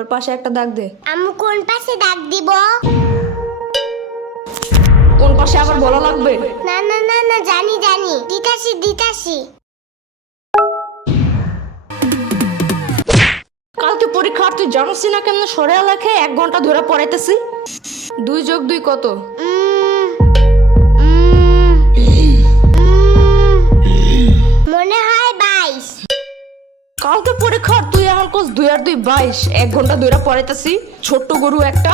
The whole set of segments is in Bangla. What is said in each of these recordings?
এবার পাশে একটা দাগ দে। আম্মু কোন পাশে দাগ দিব? কোন পাশে আবার বলা লাগবে? না না না না, জানি জানি, দিতাছি। কালকে পরীক্ষা, তুই জানিস না কেমন সরে লেখে 1 ঘন্টা ধরে পড়াইতেছি। 2 + 2 কত? মনে হয় 22। কালকে পরীক্ষা, তুই আমার কোস 2 আর 2 22। 1 ঘন্টা ধরে পড়াইতেছি, ছোট্ট গরু একটা।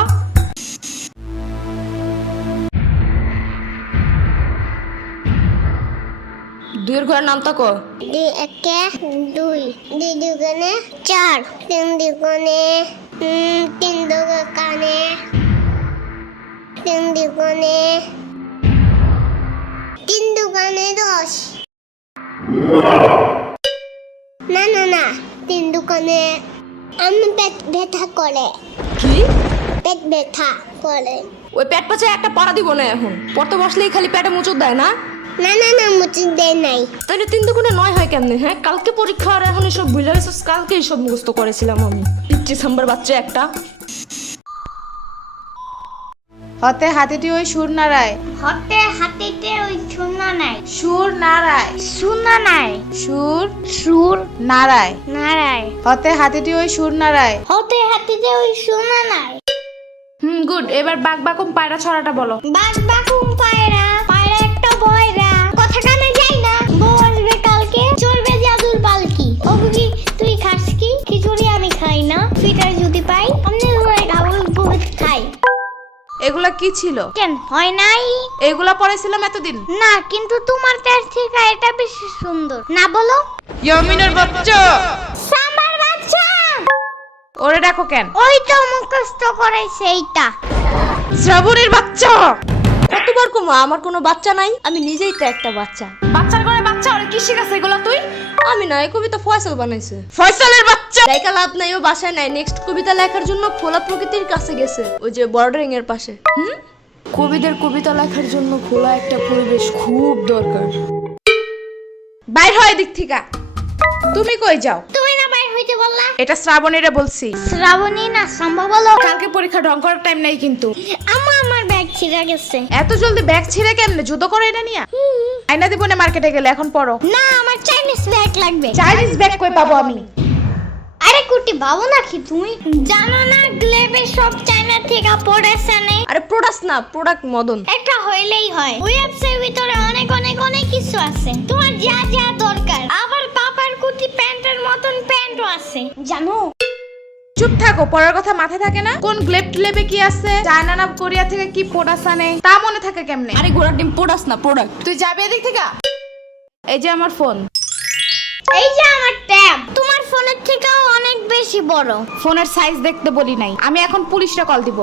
দুইয়ের ঘরের নামটা ক? 2 একে 2, 2 দুগুণে 4, 3 দুগুণে 3 দুগুণে 3 দুগুণে 10। না না না, 3 দুগুণে আমি পেট ব্যথা করে। কি? পেট ব্যথা করে। ওই পেট পাচে একটা পাড়া দিব না এখন। পড়তে বসলেই খালি পেটে মুচুর দেয় না? না না না, মুচি দেয় নাই। তাহলে 3 দুগুণে 9 হয় কেমনে? হ্যাঁ, কালকে পরীক্ষা আর এখন এসব ভুলে গেছিস? কালকে এসব মুখস্থ করেছিলাম আমি। পিচ্চি সাম্বার বাচ্চা একটা। হতে হাতিটি ওই সুর নাড়ায়। হতে হাতিতে ওই শূন্য নাই। সুর নাড়ায়। শূন্য নাই। সুর নাড়ায়। নারায়। হতে হাতিটি ওই সুর নাড়ায়। হতে হাতিতে ওই শূন্য নাই। গুড। এবার বাক বাকুম পায়রা ছড়াটা বলো। বাক বাকুম পায়রা, পায়রা একটা বয়রা, কথা কানে যাই না, বউ আসবে কালকে, চলবে জাদুর পালকি। ও বুঝি তুই খাস কি? খিচুড়ি আমি খাই না, ফিটার যদি পাই আমনে ধরে গাবল বহুত খাই। এগুলা কি ছিল? কেন হয় নাই? এগুলা পড়েছিলাম এতদিন। না, কিন্তু তোমার তার থেকে এটা বেশি সুন্দর। না বলো? ইয়ামিনের বাচ্চা। সাম্বার বাচ্চা। ওরে দেখো কেন? ওই তো মুখস্থ করে সেইটা। শ্রাবণের বাচ্চা। কতবার কমা, আমার কোনো বাচ্চা নাই, আমি নিজেই তো একটা বাচ্চা। বাচ্চার ঘরে বাচ্চা, ওরে কি শিখাছে এগুলা তুই? আমি না, এই কবিতা ফয়সাল বানাইছে। ফয়সালের বাচ্চা। লেখা লাভ নাই, ও বাসায় নাই। নেক্সট কবিতা লেখার জন্য খোলা প্রকৃতির কাছে গেছে, ওই যে বর্ডারিং এর পাশে। কবিদের কবিতা লেখার জন্য খোলা একটা পরিবেশ খুব দরকার। বাইর হয় দিক থেকে। তুমি কই যাও? তুমি না বাইর হইতে বললা? এটা শ্রাবণীরে বলছি। শ্রাবণী না সম্ভব বলো। কালকে পরীক্ষা ঢং করার টাইম নাই কিন্তু। আমার ব্যাগ ছিঁড়ে গেছে। এত জলদি ব্যাগ ছিঁড়ে কেমনে? যুদ্ধ করে এটা নিয়া? আয়না দিব না মার্কেটে গেলে, এখন পড়ো। না, আমার চাইনিজ ব্যাগ লাগবে। চাইনিজ ব্যাগ কই পাবো আমি? আরে কুটি বাবু নাকি তুমি? জানো না গ্লেবে সব চায়না থেকে পড়েছে নে? আরে প্রোডাক্ট না, প্রোডাক্ট মদন। একটা হইলেই হয়। ওয়েবসাইটের ভিতরে অনেক অনেক অনেক কিছু আছে, তোমার যা যা দরকার। আবার পাপার কুটি প্যান্টের মতন প্যান্টও আছে, জানো? চুপ থাকো, পড়ার কথা মাথায় থাকে না? কোন গ্লেবে কি আছে, চায়না না কোরিয়া থেকে কি প্রোডাক্ট আনে, তা মনে থাকে কেমনে? আরে ঘোড়ার ডিম প্রোডাক্ট না, প্রোডাক্ট। তুই যাবে এদিক থেকে। এই যে আমার ফোন। এই যে আমার ট্যাব, তোমার ফোনের থেকেও অনেক বেশি বড়। ফোনের সাইজ দেখতে বলি নাই। আমি এখন পুলিশে কল দিব।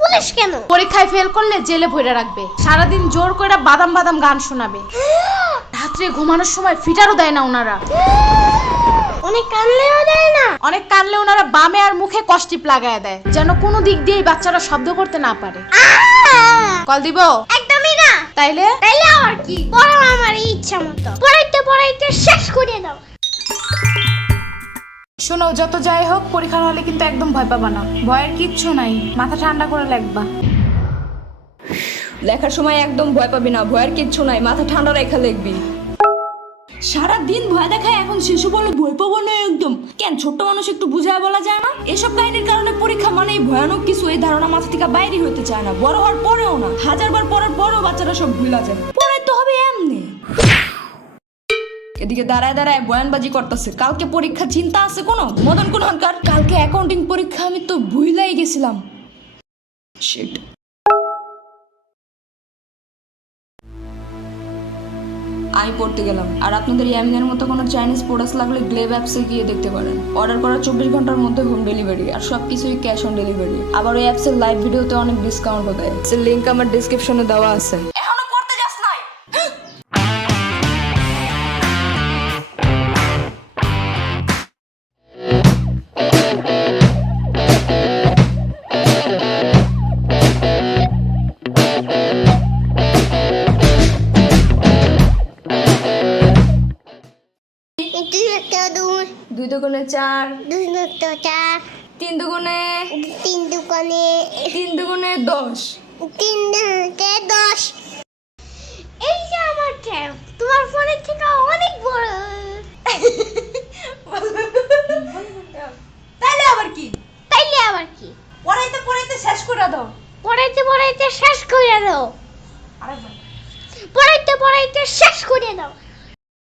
পুলিশ কেন? পরীক্ষায় ফেল করলে জেলে ভরে রাখবে, সারাদিন জোর করে বাদাম বাদাম গান শোনাবে, রাত্রে ঘুমানোর সময় ফিটারও দেয় না ওনারা। অনেক কানলেও দেয় না? অনেক কানলে ওনারা বামে আর মুখে কষ্টিপ লাগায় দেয়, যেন কোনো দিক দিয়ে বাচ্চারা শব্দ করতে না পারে। কল দিব? একদমই না। তাইলে আর কি পড়ো আমার ইচ্ছা মতো, পড়াইতে শেষ করে দাও। শোনো, যত যাই হোক পরীক্ষার হলে কিন্তু একদম ভয় পাবা না। ভয়ের কিচ্ছু নাই, মাথা ঠান্ডা করে লিখবা। লেখার সময় একদম ভয় পাবি না, ভয়ের কিচ্ছু নাই, মাথা ঠান্ডা রেখা লিখবি। সারাদিন ভয় দেখায়, এখন শিশু বলে ভয় পাবো না একদম। কেন, ছোট্ট মানুষ একটু বুঝায় বলা যায় না? এসব কাহিনীর কারণে পরীক্ষা মানেই ভয়ানক কিছু, এই ধারণা মাথা থেকে বাইরে হইতে চায় না। বড় হওয়ার পরেও না, 1000 বার পড়ার পরেও বাচ্চারা সব ভুলা যায়। পরে তো হবে এমনি। এদিকে দাঁড়ায় দাঁড়ায় বয়ানবাজি করতেছে। কালকে পরীক্ষা, চিন্তা আছে কোনো? মদন কোন হনকার? কালকে অ্যাকাউন্টিং পরীক্ষা, আমি তো ভুলাই গেছিলাম। শিট। আমি পড়তে গেলাম। আর আপনাদের ইয়ামিনের মতো কোনো চাইনিজ প্রোডাক্টস লাগলে গ্লেব অ্যাপসে গিয়ে দেখতে পারেন। অর্ডার করার 24 ঘন্টার মধ্যে হোম ডেলিভারি, আর সবকিছুই ক্যাশ অন ডেলিভারি। আবার ওই অ্যাপসের লাইভ ভিডিওতে অনেক ডিসকাউন্টও দেয়। এর লিংক আমার ডেসক্রিপশনে দেওয়া আছে। এখনো পড়তে যাস নাই? দুই একটা দুই, 2 দুগুণে 4, 2 একটা 4, তিন দুগুণে 3 দুগুণে 10। 3 দুগুণে 10। এই যে আমার ট্যাব তোমার ফোনের থেকে অনেক বড়। তাইলে আবার কি? তাইলে আবার কি? পড়াইতে পড়াইতে শেষ করে দাও। পড়াইতে পড়াইতে শেষ করে দাও। আরেকবার। পড়াইতে পড়াইতে শেষ করে দাও।